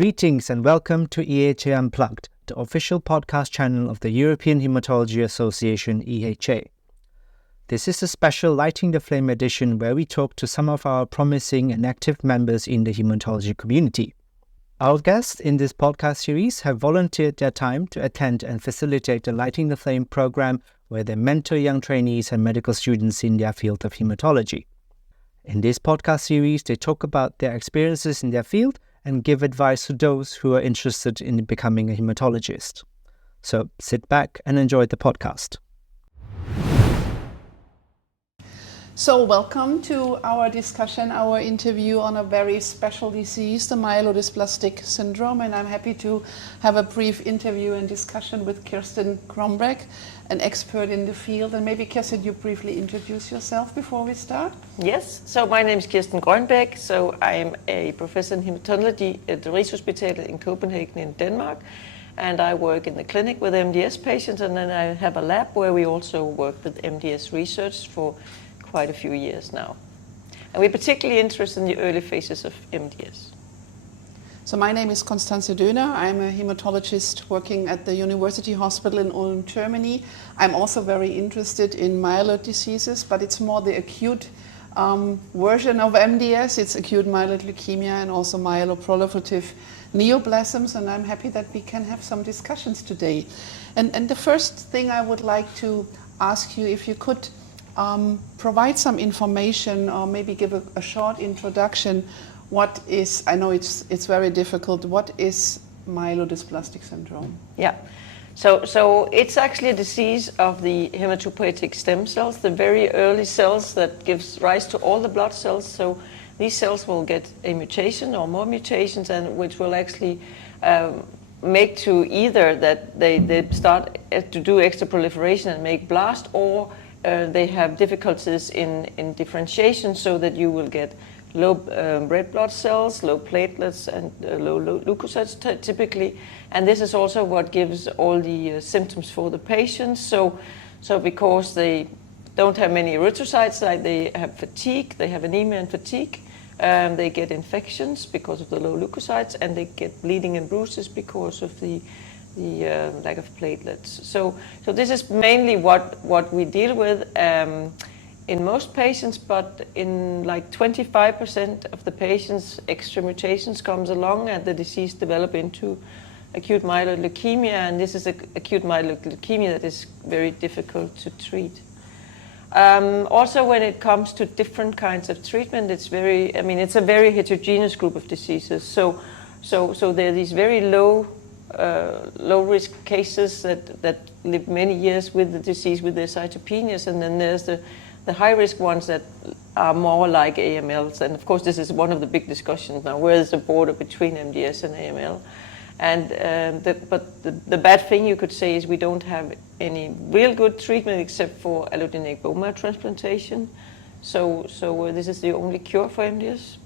Greetings and welcome to EHA Unplugged, the official podcast channel of the European Hematology Association EHA. This is a special Lighting the Flame edition where we talk to some of our promising and active members in the hematology community. Our guests in this podcast series have volunteered their time to attend and facilitate the Lighting the Flame program where they mentor young trainees and medical students in their field of hematology. In this podcast series, they talk about their experiences in their field and give advice to those who are interested in becoming a hematologist. So sit back and enjoy the podcast. So welcome to our discussion, our interview on a very special disease, the Myelodysplastic syndrome. And I'm happy to have a brief interview and discussion with Kirsten Grønbæk, an expert in the field. And maybe Kirsten, you briefly introduce yourself before we start? Yes, so my name is Kirsten Grønbæk. So I'm a professor in hematology at the Rigshospitalet in Copenhagen in Denmark. And I work in the clinic with MDS patients, and then I have a lab where we also work with MDS research for quite a few years now. And we're particularly interested in the early phases of MDS. So my name is Konstanze Döhner. I'm a hematologist working at the University Hospital in Ulm, Germany. I'm also very interested in myeloid diseases, but it's more the acute version of MDS. It's acute myeloid leukemia and also myeloproliferative neoplasms, and I'm happy that we can have some discussions today. And the first thing I would like to ask you, if you could provide some information or maybe give a short introduction. What is, I know it's very difficult, what is myelodysplastic syndrome? Yeah, so it's actually a disease of the hematopoietic stem cells, the very early cells that gives rise to all the blood cells. So these cells will get a mutation or more mutations, and which will actually make to either that they start to do extra proliferation and make blast, or they have difficulties in differentiation, so that you will get low red blood cells, low platelets, and low leukocytes typically. And this is also what gives all the symptoms for the patients. So because they don't have many erythrocytes, like they have fatigue, they have anemia and fatigue, they get infections because of the low leukocytes, and they get bleeding and bruises because of the lack of platelets. So this is mainly what we deal with in most patients, but in like 25% of the patients, extra mutations comes along and the disease develops into acute myeloid leukemia, and this is acute myeloid leukemia that is very difficult to treat. Also, when it comes to different kinds of treatment, it's a very heterogeneous group of diseases. So there are these very low risk cases that live many years with the disease, with their cytopenias, and then there's the high risk ones that are more like AMLs. And of course, this is one of the big discussions now: where is the border between MDS and AML? And but the bad thing, you could say, is we don't have any real good treatment except for allogeneic bone marrow transplantation. So this is the only cure for MDS.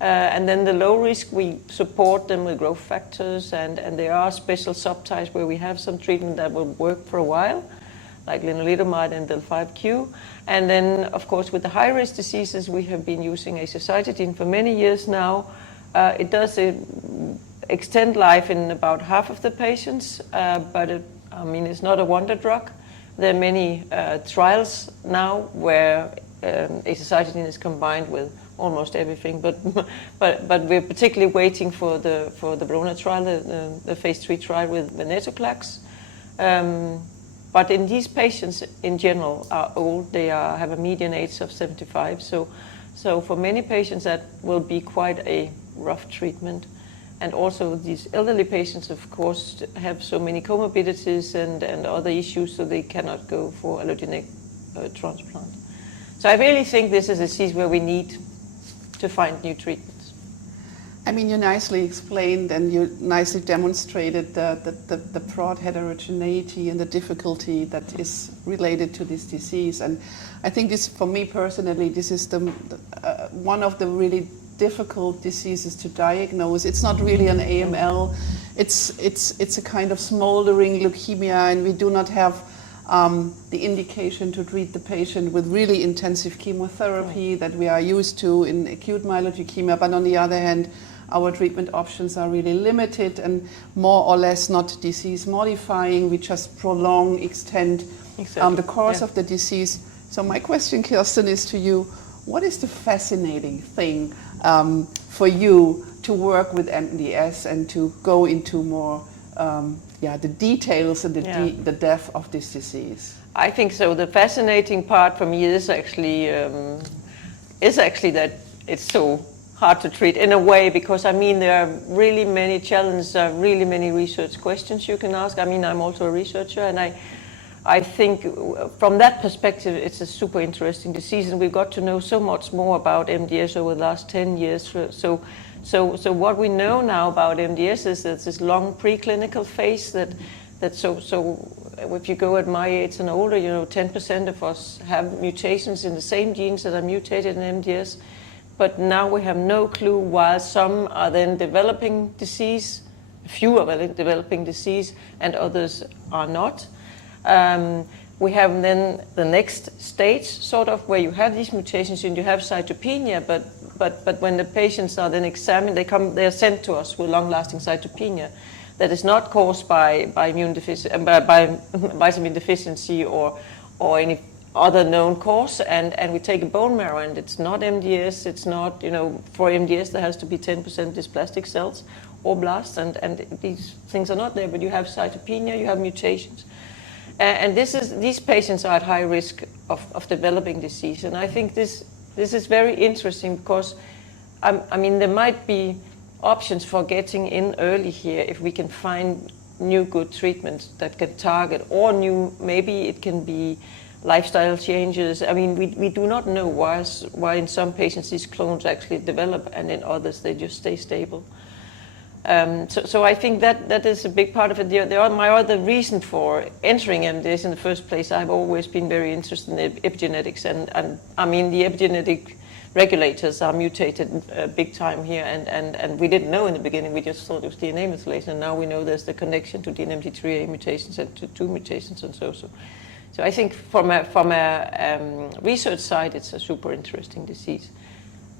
And then the low risk, we support them with growth factors, and there are special subtypes where we have some treatment that will work for a while, like lenalidomide and del-5q. And then, of course, with the high-risk diseases, we have been using azacitidine for many years now. It does extend life in about half of the patients, but it's not a wonder drug. There are many trials now where azacitidine is combined with almost everything, but we're particularly waiting for the Döhner trial, the phase 3 trial with venetoclax. But in these patients in general are old. They have a median age of 75. So for many patients that will be quite a rough treatment. And also these elderly patients, of course, have so many comorbidities and other issues, so they cannot go for allogeneic transplant. So I really think this is a disease where we need to find new treatments. I mean, you nicely explained and you nicely demonstrated the broad heterogeneity and the difficulty that is related to this disease. And I think this, for me personally, this is one of the really difficult diseases to diagnose. It's not really an AML. It's a kind of smoldering leukemia, and we do not have the indication to treat the patient with really intensive chemotherapy that we are used to in acute myeloid leukemia. But on the other hand, our treatment options are really limited and more or less not disease modifying. We just prolong, extend the course of the disease. So my question, Kirsten, is to you, what is the fascinating thing for you to work with MDS and to go into more the details and the depth of this disease? I think so. The fascinating part for me is actually that it's so hard to treat in a way, because I mean there are really many challenges, really many research questions you can ask. I mean, I'm also a researcher, and I think from that perspective it's a super interesting disease, and we've got to know so much more about MDS over the last 10 years. So what we know now about MDS is that this long preclinical phase that if you go at my age and older, 10% of us have mutations in the same genes that are mutated in MDS. But now we have no clue why some are then developing disease, few are developing disease, and others are not. We have then the next stage, sort of, where you have these mutations and you have cytopenia, but when the patients are then examined, they are sent to us with long-lasting cytopenia that is not caused by vitamin deficiency or any other known cause, and we take a bone marrow, and it's not MDS. It's not, for MDS there has to be 10% dysplastic cells or blasts, and these things are not there. But you have cytopenia, you have mutations, and these patients are at high risk of developing disease. And I think this is very interesting, because I mean there might be options for getting in early here if we can find new good treatments that can target, or maybe it can be lifestyle changes. I mean, we do not know why in some patients these clones actually develop and in others they just stay stable. So I think that is a big part of it. My other reason for entering MDS in the first place, I've always been very interested in epigenetics, and I mean the epigenetic regulators are mutated big time here, and we didn't know in the beginning. We just thought it was DNA methylation, and now we know there's the connection to DNMT3A mutations and to 2 mutations and so. So I think from a research side, it's a super interesting disease.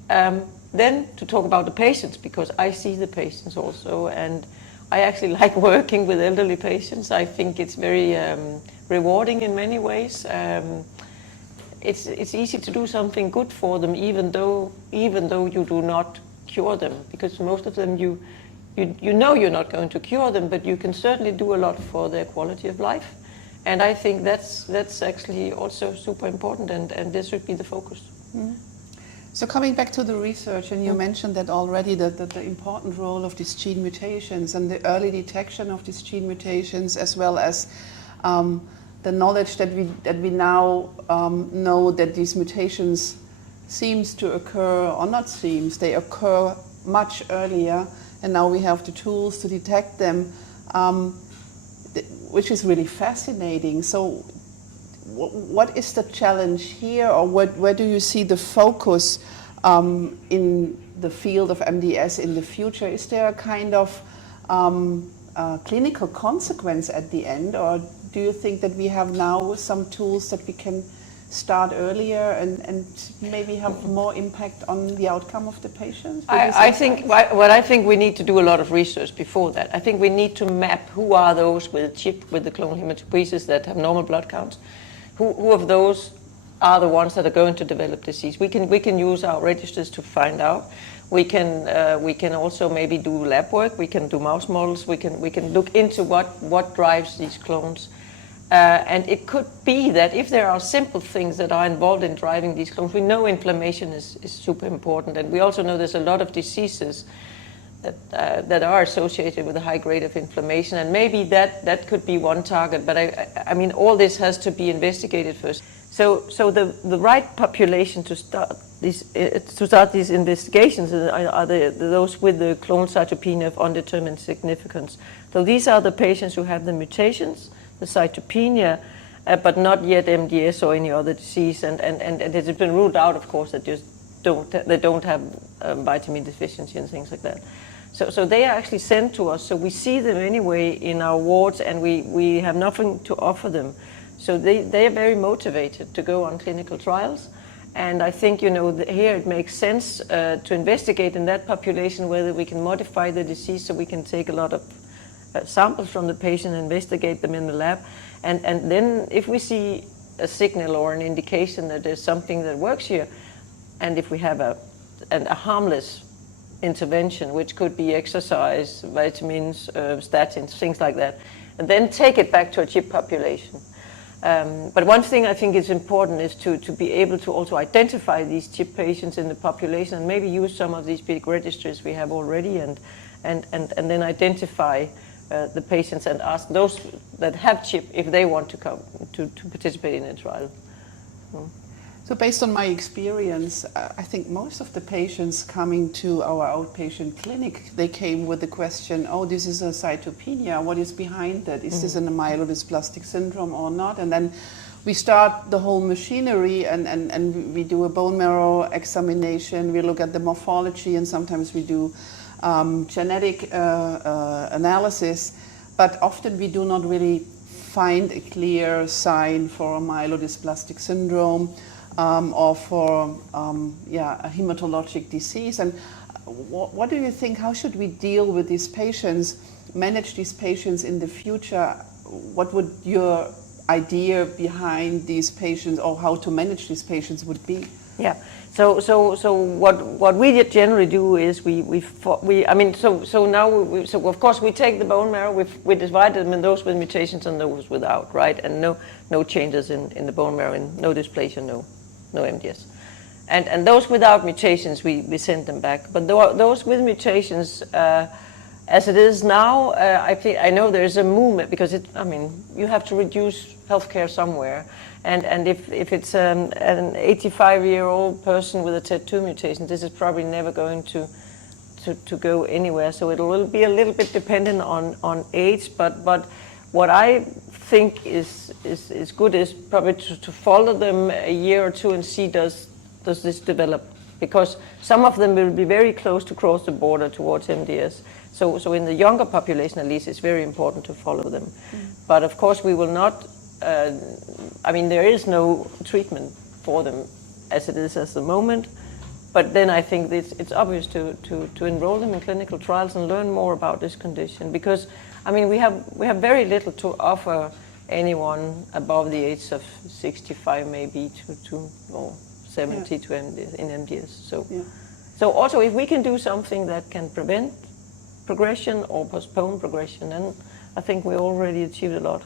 Then to talk about the patients, because I see the patients also, and I actually like working with elderly patients. I think it's very rewarding in many ways. It's easy to do something good for them, even though you do not cure them, because most of them you know you're not going to cure them, but you can certainly do a lot for their quality of life. And I think that's actually also super important, and this should be the focus. Mm. So coming back to the research, and you mentioned that already, that the important role of these gene mutations and the early detection of these gene mutations, as well as the knowledge that we now know that these mutations seems to occur, or not seems, they occur much earlier, and now we have the tools to detect them, which is really fascinating. So what is the challenge here, or where do you see the focus in the field of MDS in the future? Is there a kind of clinical consequence at the end, or do you think that we have now some tools that we can start earlier and maybe have more impact on the outcome of the patient? I think we need to do a lot of research before that. I think we need to map who are those with a chip with the clonal hematopoiesis that have normal blood counts. Who of those are the ones that are going to develop disease? We can use our registers to find out. We can also maybe do lab work. We can do mouse models. We can look into what drives these clones. And it could be that if there are simple things that are involved in driving these clones, we know inflammation is super important, and we also know there's a lot of diseases that are associated with a high grade of inflammation, and maybe that could be one target. But I mean, all this has to be investigated first. So the right population to start these investigations are those with the clone cytopenia of undetermined significance. So these are the patients who have the mutations, the cytopenia, but not yet MDS or any other disease, and it has been ruled out, of course, that they don't have vitamin deficiency and things like that. So they are actually sent to us. So we see them anyway in our wards, and we have nothing to offer them. So they are very motivated to go on clinical trials, And I think, here it makes sense to investigate in that population whether we can modify the disease, so we can take a lot of samples from the patient and investigate them in the lab. And then if we see a signal or an indication that there's something that works here, and if we have a harmless intervention, which could be exercise, vitamins, statins, things like that, and then take it back to a CHIP population. But one thing I think is important is to be able to also identify these CHIP patients in the population, and maybe use some of these big registries we have already, and then identify the patients and ask those that have CHIP if they want to come to participate in a trial. So based on my experience, I think most of the patients coming to our outpatient clinic, they came with the question, oh, this is a cytopenia, what is behind that? Is this a myelodysplastic syndrome or not? And then we start the whole machinery, and we do a bone marrow examination, we look at the morphology, and sometimes we do genetic analysis, but often we do not really find a clear sign for a myelodysplastic syndrome. Or for a hematologic disease. And what do you think, how should we deal with these patients, manage these patients in the future? What would your idea behind these patients, or how to manage these patients would be? Yeah. So what we generally do is so of course we take the bone marrow, we divide them in those with mutations and those without, right? And no changes in the bone marrow, and no dysplasia, no MDS. And those without mutations, we send them back. But those with mutations, as it is now, I know there is a movement, because you have to reduce healthcare somewhere. And if it's an 85-year-old person with a TET2 mutation, this is probably never going to go anywhere. So it will be a little bit dependent on age. But what I think is good is probably to follow them a year or two and see does this develop, because some of them will be very close to cross the border towards MDS. So in the younger population, at least, it's very important to follow them. But of course we will not. There is no treatment for them as it is at the moment. But then I think it's obvious to enroll them in clinical trials and learn more about this condition, because we have very little to offer anyone above the age of 65, maybe or 70 to MDS, in MDS. So also if we can do something that can prevent progression or postpone progression, then I think we already achieved a lot.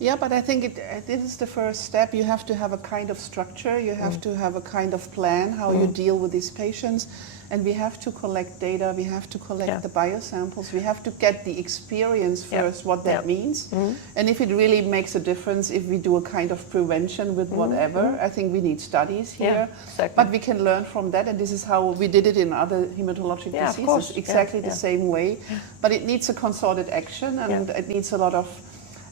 Yeah, but I think this is the first step. You have to have a kind of structure, you have to have a kind of plan how you deal with these patients, and we have to collect data, we have to collect the biosamples, we have to get the experience first, what that means. And if it really makes a difference, if we do a kind of prevention with whatever, I think we need studies here. Exactly. But we can learn from that, and this is how we did it in other hematologic diseases, exactly the same way. But it needs a concerted action, and it needs a lot of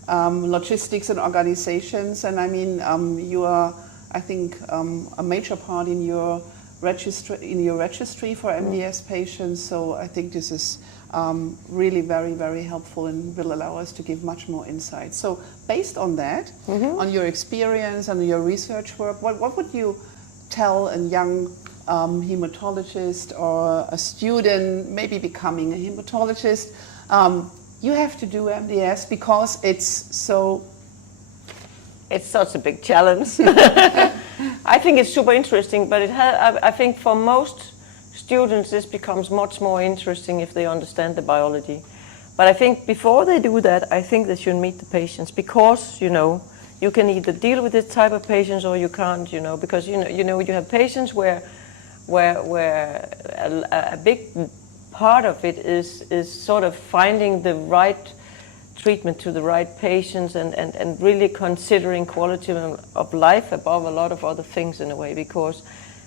logistics and organizations, and you are, I think, a major part in your registry for MDS patients. So I think this is really very, very helpful and will allow us to give much more insight. So based on that, on your experience and your research work, what would you tell a young hematologist or a student maybe becoming a hematologist? You have to do MDS because it's such a big challenge. I think it's super interesting, but I think for most students this becomes much more interesting if they understand the biology. But I think before they do that, I think they should meet the patients, because you can either deal with this type of patients or you can't, because you have patients where a big part of it is sort of finding the right treatment to the right patients, and really considering quality of life above a lot of other things in a way, because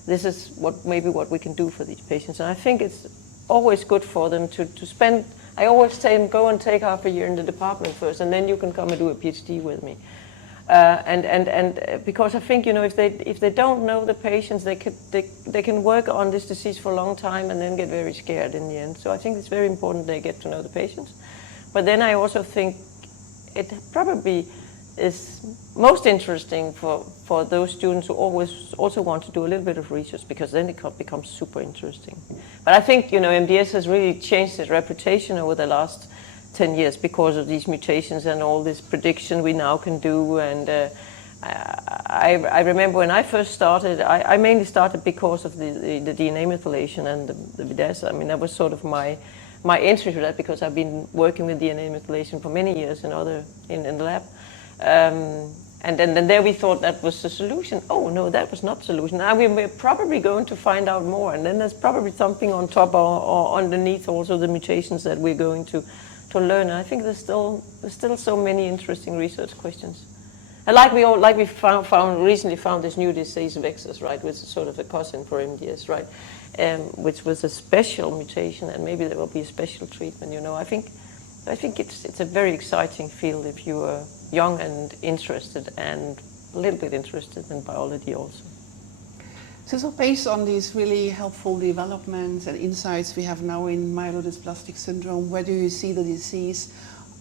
this is what we can do for these patients. And I think it's always good for them to spend, I always say, go and take half a year in the department first, and then you can come and do a PhD with me. And because I think if they don't know the patients, they can work on this disease for a long time and then get very scared in the end. So I think it's very important they get to know the patients. But then I also think it probably is most interesting for those students who always also want to do a little bit of research, because then it becomes super interesting. But I think, you know, MDS has really changed its reputation over the last 10 years because of these mutations and all this prediction we now can do. And I remember when I first started, I mainly started because of the DNA methylation and the BDS. I mean, that was sort of my entry to that, because I've been working with DNA methylation for many years in the lab. And then there we thought that was the solution. Oh no, that was not the solution. Now we're probably going to find out more, and then there's probably something on top or underneath also the mutations that we're going to learn. And I think there's still so many interesting research questions. And like we recently found this new disease Vexus, right, which is sort of a cousin for MDS, right, which was a special mutation, and maybe there will be a special treatment. You know, I think it's a very exciting field if you are young and interested, and a little bit interested in biology also. So based on these really helpful developments and insights we have now in myelodysplastic syndrome, where do you see the disease,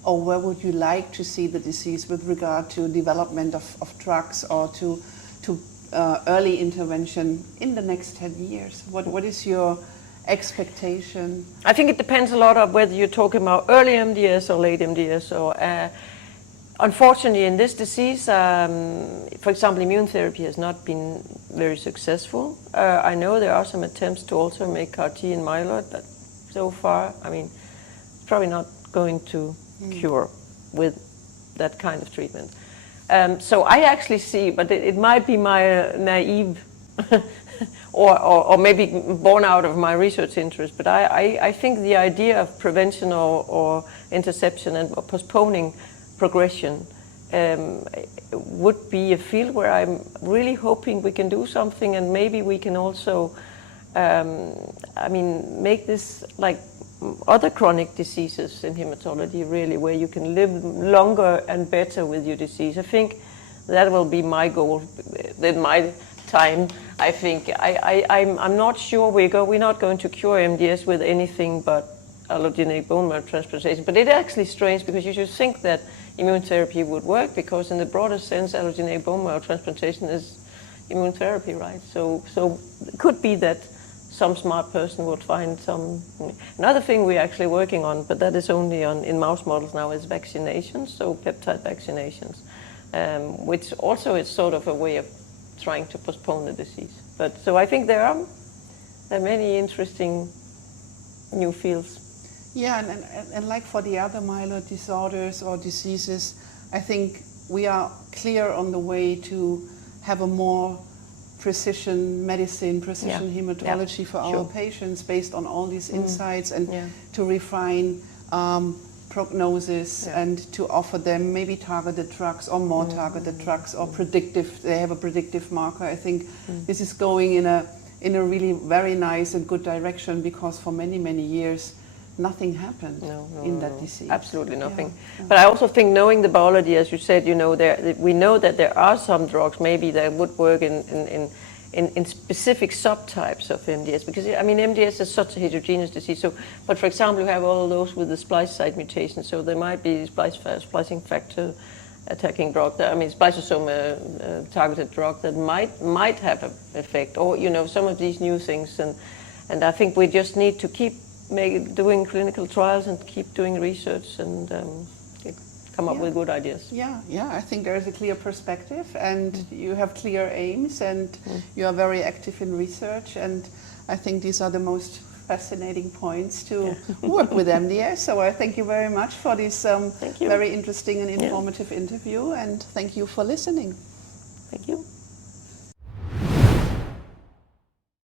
or where would you like to see the disease with regard to development of drugs or to early intervention in the next 10 years? What is your expectation? I think it depends a lot on whether you're talking about early MDS or late MDS. Or, unfortunately, in this disease, for example, immune therapy has not been very successful. I know there are some attempts to also make CAR-T in myeloid, but so far, I mean, it's probably not going to cure with that kind of treatment. So I actually see, but it might be my naive or maybe born out of my research interest, but I think the idea of prevention or interception and postponing progression would be a field where I'm really hoping we can do something, and maybe we can also make this like other chronic diseases in hematology, really, where you can live longer and better with your disease. I think that will be my goal in my time. I think I'm not sure we're not going to cure MDS with anything but allogeneic bone marrow transplantation. But it's actually strange, because you should think that immune therapy would work, because in the broader sense, allogeneic bone marrow transplantation is immune therapy, right? So it could be that some smart person would find some. Another thing we're actually working on, but that is only in mouse models now, is vaccinations, so peptide vaccinations, which also is sort of a way of trying to postpone the disease. But so I think there are many interesting new fields. Yeah, and like for the other myeloid disorders or diseases, I think we are clear on the way to have a more precision medicine, precision hematology for our patients, based on all these insights, and to refine prognosis and to offer them maybe targeted drugs or more targeted drugs, or predictive. They have a predictive marker. I think this is going in a really very nice and good direction, because for many years nothing happened in that disease. Absolutely nothing. Yeah. But I also think, knowing the biology, as you said, you know, we know that there are some drugs maybe that would work in specific subtypes of MDS, because I mean MDS is such a heterogeneous disease. So, but for example, you have all those with the splice site mutation. So there might be splicing factor attacking drug, spliceosome targeted drug that might have an effect, or you know, some of these new things. And I think we just need to keep doing clinical trials and keep doing research and come up with good ideas. Yeah, I think there is a clear perspective, and you have clear aims, and you are very active in research, and I think these are the most fascinating points to work with MDS. So I thank you very much for this very interesting and informative interview, and thank you for listening. Thank you.